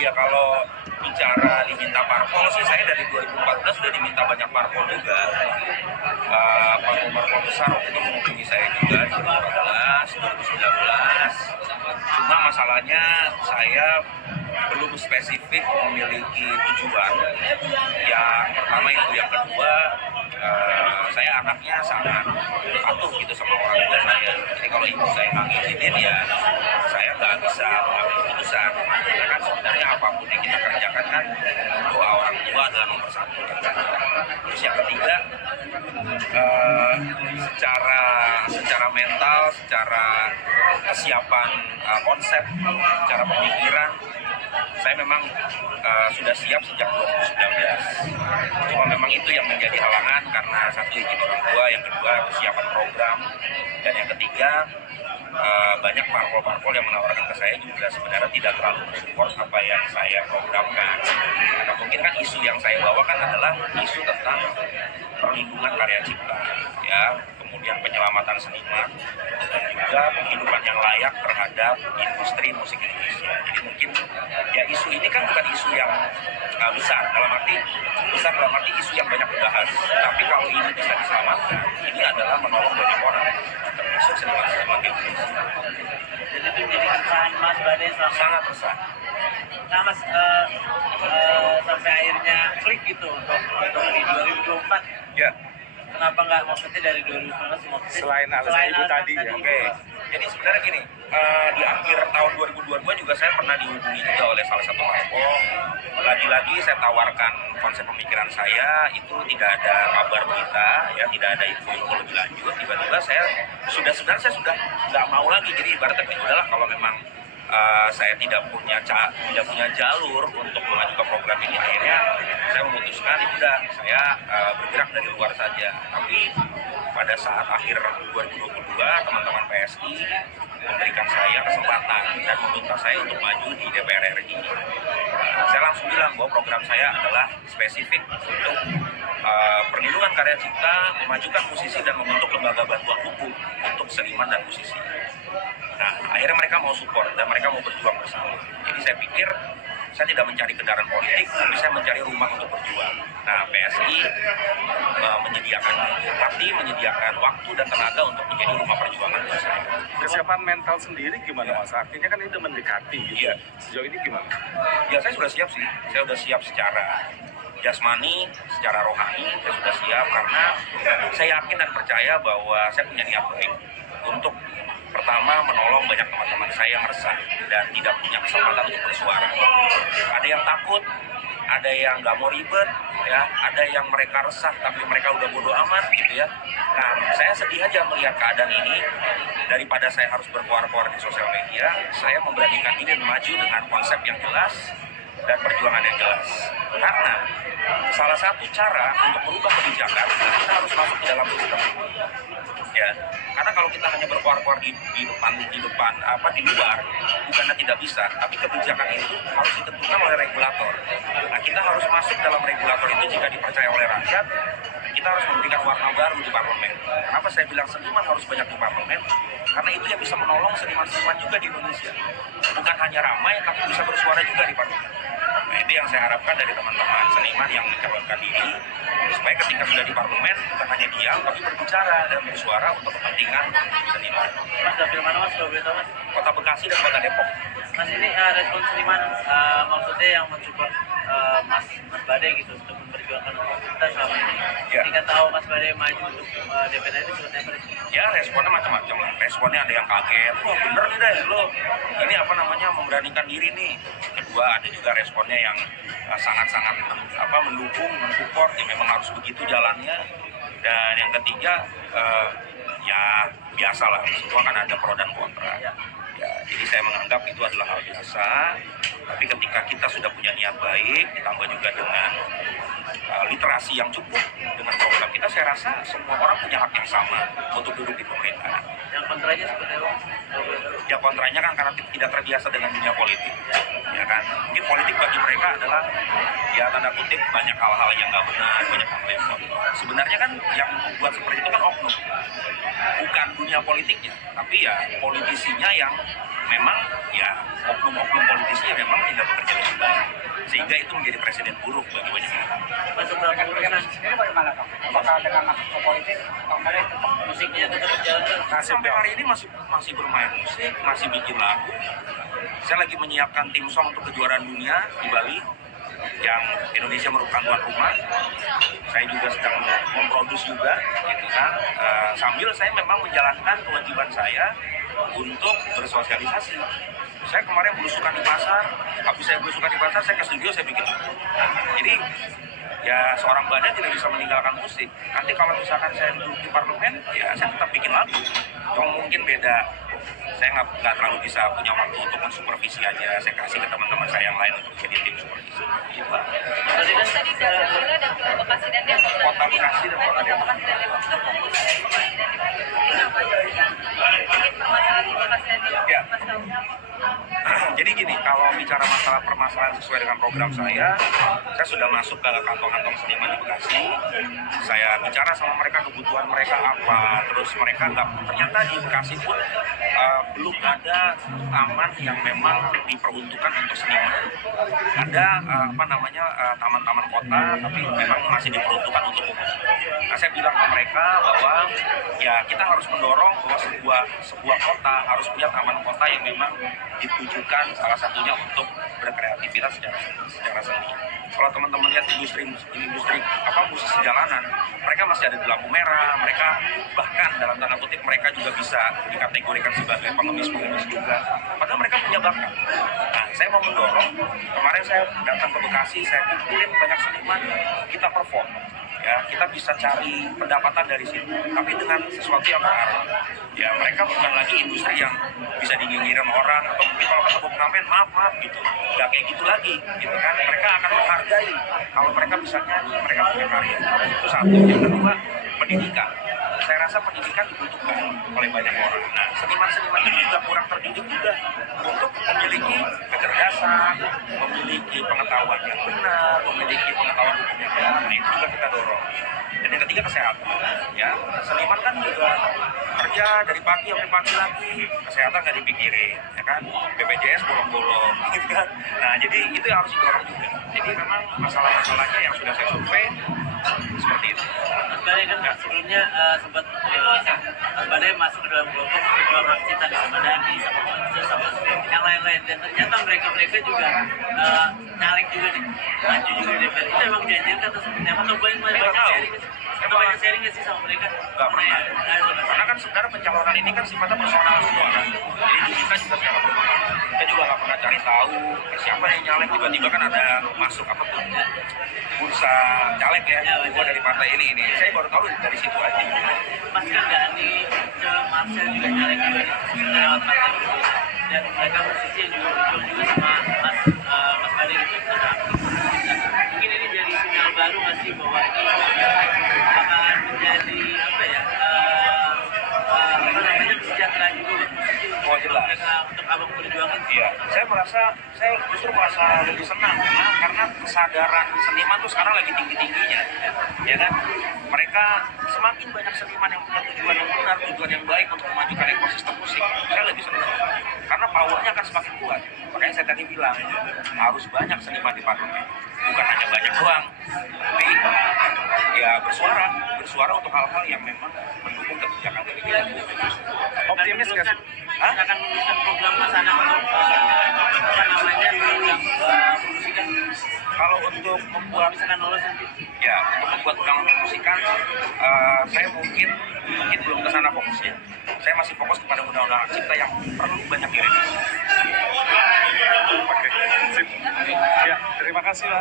Ya kalau bicara diminta parpol sih, saya dari 2014 sudah diminta banyak parpol juga. Parpol-parpol besar waktu itu menghubungi saya juga di 2014, 2019. Cuma masalahnya saya belum spesifik memiliki tujuan. Yang pertama itu, yang kedua saya anaknya sangat patuh gitu sama orang tua saya. Jadi kalau ibu saya nggak ngizinin ya saya nggak bisa mengambil keputusan. Karena kan sebenarnya apapun yang kita kerjakan kan doa orang tua adalah nomor satu. Terus yang ketiga, secara mental, secara kesiapan konsep, secara pemikiran, saya memang sudah siap sejak 2019. Cuma memang itu yang menjadi halangan karena satu, izin orang tua, yang kedua kesiapan program, dan yang ketiga banyak parpol-parpol yang menawarkan ke saya juga sebenarnya tidak terlalu mensupport apa yang saya programkan. Karena mungkin kan isu yang saya bawakan adalah isu tentang perlindungan karya cipta, ya, kemudian penyelamatan seniman, dan juga penghidupan yang layak terhadap industri musik Indonesia. Jadi mungkin ya isu ini kan bukan isu yang besar dalam arti isu yang banyak dibahas. Tapi kalau ini bisa diselamatkan, ini adalah menolong banyak orang, termasuk seniman-seniman di Indonesia. Jadi itu menjadi keresahan Mas Bade Sangat besar. Nah Mas, sampai akhirnya klik gitu untuk di 2024. Ya. Kenapa nggak maksudnya dari 2019 maksudnya Selain alasan ibu tadi ya. Oke. Jadi sebenarnya gini, di akhir tahun 2022 juga saya pernah dihubungi juga oleh salah satu parpol. Lagi-lagi saya tawarkan konsep pemikiran saya, itu tidak ada kabar berita, ya, tidak ada info lebih lanjut. Tiba-tiba saya sudah nggak mau lagi. Jadi ibaratnya udahlah, kalau memang saya tidak punya jalur untuk mengajukan program ini, akhirnya saya memutuskan udah saya bergerak dari luar saja. Tapi pada saat akhir 2022 teman-teman PSI memberikan saya kesempatan dan meminta saya untuk maju di DPR RI. Saya langsung bilang bahwa program saya adalah spesifik untuk perlindungan karya cipta, memajukan musisi, dan membentuk lembaga bantuan hukum untuk seniman dan musisi. Nah, akhirnya mereka mau support dan mereka mau berjuang bersama. Jadi saya pikir saya tidak mencari kendaraan politik, tapi saya mencari rumah untuk berjuang. Nah, PSI menyediakan hati, menyediakan waktu dan tenaga untuk menjadi rumah perjuangan buat saya. Kesiapan mental sendiri gimana Mas? Artinya kan itu mendekati gitu. Iya. Sejauh ini gimana? Ya saya sudah siap sih. Saya sudah siap secara jasmani, secara rohani, saya sudah siap karena saya yakin dan percaya bahwa saya punya niat baik untuk pertama menolong banyak teman-teman saya yang resah dan tidak punya kesempatan untuk bersuara. Ada yang takut, ada yang nggak mau ribet, ya, ada yang mereka resah tapi mereka udah bodo amat gitu ya. Nah, saya sedih aja melihat keadaan ini. Daripada saya harus berkuar-kuar di sosial media, saya memberanikan diri maju dengan konsep yang jelas dan perjuangan yang jelas. Karena salah satu cara untuk merubah kebijakan, kita harus masuk ke dalam sistem. Ya, karena kalau kita hanya berkuar-kuar di luar, bukannya tidak bisa, tapi kebijakan itu harus ditentukan oleh regulator. Nah, kita harus masuk dalam regulator itu jika dipercaya oleh rakyat. Kita harus memberikan warna baru di parlemen. Kenapa saya bilang seniman harus banyak di parlemen? Karena itu yang bisa menolong seniman-seniman juga di Indonesia. Bukan hanya ramai, tapi bisa bersuara juga di parlemen. Nah, itu yang saya harapkan dari teman-teman seniman yang mencalonkan diri, supaya ketika sudah di parlemen bukan hanya diam, tapi berbicara dan bersuara untuk kepentingan seniman. Mas dari mana Mas, kalau boleh tahu Mas? Kota Bekasi dan Kota Depok. Mas, ini respon seniman maksudnya yang mensupport Mas Bade gitu untuk memperjuangkan hukum kita selama ini. Ya. Ketika tahu Mas Bade maju untuk DPR ini seperti apa respon? Ya, responnya macam-macam lah. Responnya ada yang kaget, wah bener nih deh lo, ini memberanikan diri nih. Kedua, ada juga responnya yang sangat-sangat mendukung, mensupport, ya memang harus begitu jalannya. Dan yang ketiga, ya biasalah, semua kan ada pro dan kontra. Ya, jadi saya menganggap itu adalah hal biasa. Tapi ketika kita sudah punya niat baik, ditambah juga dengan literasi yang cukup dengan program kita, saya rasa semua orang punya hak yang sama untuk duduk di pemerintahan. Yang kontranya seperti apa? Ya kontranya kan karena tidak terbiasa dengan dunia politik, ya kan. Mungkin politik bagi mereka adalah ya tanda kutip banyak hal-hal yang nggak benar, banyak hal yang kotor. Sebenarnya kan yang membuat seperti itu kan oknum, bukan dunia politiknya, tapi ya politisinya yang memang ya oknum-oknum politisi yang memang tidak bekerja dengan baik. sehingga itu menjadi presiden buruk bagi banyak orang. Masuk dalam urusan Sendiri bagaimana Bang? Apakah dengan masuk ke politik atau kalian tetap musiknya tetap jalan terus. Sampai hari ini masih bermain musik, masih bikin lagu. Saya lagi menyiapkan tim song untuk kejuaraan dunia di Bali yang Indonesia merupakan tuan rumah. Saya juga sedang memproduksi juga, gitu kan. Sambil saya memang menjalankan kewajiban saya untuk bersosialisasi. Saya kemarin belusukan di pasar, habis saya belusukan di pasar, saya ke studio, saya bikin lagu. Jadi ya seorang badan tidak bisa meninggalkan musik. Nanti kalau misalkan saya duduk di parlemen, ya saya tetap bikin lagu. Yang mungkin beda, saya nggak terlalu bisa punya waktu untuk mensupervisi aja. Saya kasih ke teman-teman saya yang lain untuk jadi tim supervisi. Gitu. Tadi kan Tadi Jakarta dan Bekasi dan Depok. Kota Bekasi dan Kota Depok. Bekasi dan Depok itu fokus dari Bekasi dan Depok. Ini apa aja sih yang mungkin permasalahan di Bekasi dan Depok? Ya. Mas tahu? Jadi gini, kalau bicara masalah permasalahan sesuai dengan program saya sudah masuk ke kantong-kantong seniman di Bekasi. Saya bicara sama mereka kebutuhan mereka apa, terus mereka ternyata di Bekasi pun belum ada taman yang memang diperuntukkan untuk seniman. Ada taman-taman kota, tapi memang masih diperuntukkan untuk umum. Nah, saya bilang ke mereka bahwa ya kita harus mendorong bahwa sebuah kota harus punya taman kota yang memang ditujukan salah satunya untuk berkreativitas secara seni. Kalau teman-teman lihat industri musisi jalanan, mereka masih ada di lampu merah, mereka bahkan dalam tanda kutip mereka juga bisa dikategorikan sebagai pengemis juga. Padahal mereka punya bakat. Nah, saya mau mendorong, kemarin saya datang ke Bekasi, saya kumpulin banyak seniman, kita perform. Ya, kita bisa cari pendapatan dari situ, tapi dengan sesuatu yang berarti. Ya, mereka bukan lagi industri yang bisa dinyinyirin orang atau mungkin kalau ketemu pengamen maaf gitu, nggak kayak gitu lagi, gitu kan? Mereka akan menghargai kalau mereka bisa nyanyi, mereka punya karya. Itu satu. Yang kedua, pendidikan. Saya rasa pendidikan dibutuhkan oleh banyak orang. Nah, seniman-seniman ini juga kurang terdidik juga untuk memiliki kecerdasan, memiliki pengetahuan yang benar, memiliki pengetahuan hukum yang benar. Nah, itu juga kita dorong. Dan yang ketiga, kesehatan. Ya, seniman kan juga kerja dari pagi sampai pagi lagi, kesehatan nggak dipikirin, ya kan? BPJS bolong-bolong, gitu kan? Nah, jadi itu yang harus didorong juga. Jadi memang masalah-masalahnya yang sudah saya survei seperti itu. Mas Bade kan sebelumnya sempat Mas Bade masuk ke dalam kelompok pejuang hak cipta sama Dhani, sama Manca, sama yang lain-lain, dan ternyata mereka juga caleg juga nih, maju juga di DPR. Itu emang janjian kan atau seperti apa? Atau banyak sharing nggak sih sama mereka? Nggak pernah. Karena kan sebenarnya pencalonan ini kan sifatnya personal semua kan. Jadi kita juga secara personal. Kita juga nggak pernah cari tahu siapa yang nyalek, tiba-tiba kan ada masuk apa tuh bursa caleg ya, gua dari partai ini. Saya baru tahu dari situ aja. Mas kan Dhani, Marcel juga nyalek juga lewat partai berbeda. Dan mereka musisi yang juga berjuang juga sama Mas Bade gitu. Nah, mungkin ini jadi sinyal baru nggak sih bahwa ini akan menjadi kesejahteraan juga buat musisi Oh, jelas. untuk abang berjuangin. Iya, saya justru merasa lebih senang karena kesadaran seniman tuh sekarang lagi tinggi-tingginya, ya kan? Mereka semakin banyak seniman yang punya tujuan yang benar, tujuan yang baik untuk memajukan ekosistem musik. Saya lebih senang karena powernya akan semakin kuat. Makanya saya tadi bilang harus banyak seniman di parlemen, bukan hanya banyak doang, tapi ya bersuara untuk hal-hal yang memang mendukung kebijakan-kebijakan. Optimis nggak sih? Hah? Akan meneruskan program Mas Anang untuk program musikan Kalau untuk membuat misalkan lolos nanti. ya untuk membuat undang-undang musikan, saya mungkin belum ke sana fokusnya. Saya masih fokus kepada undang-undang hak cipta yang perlu banyak direvisi. Oke, sip. Ya, terima kasih Mas.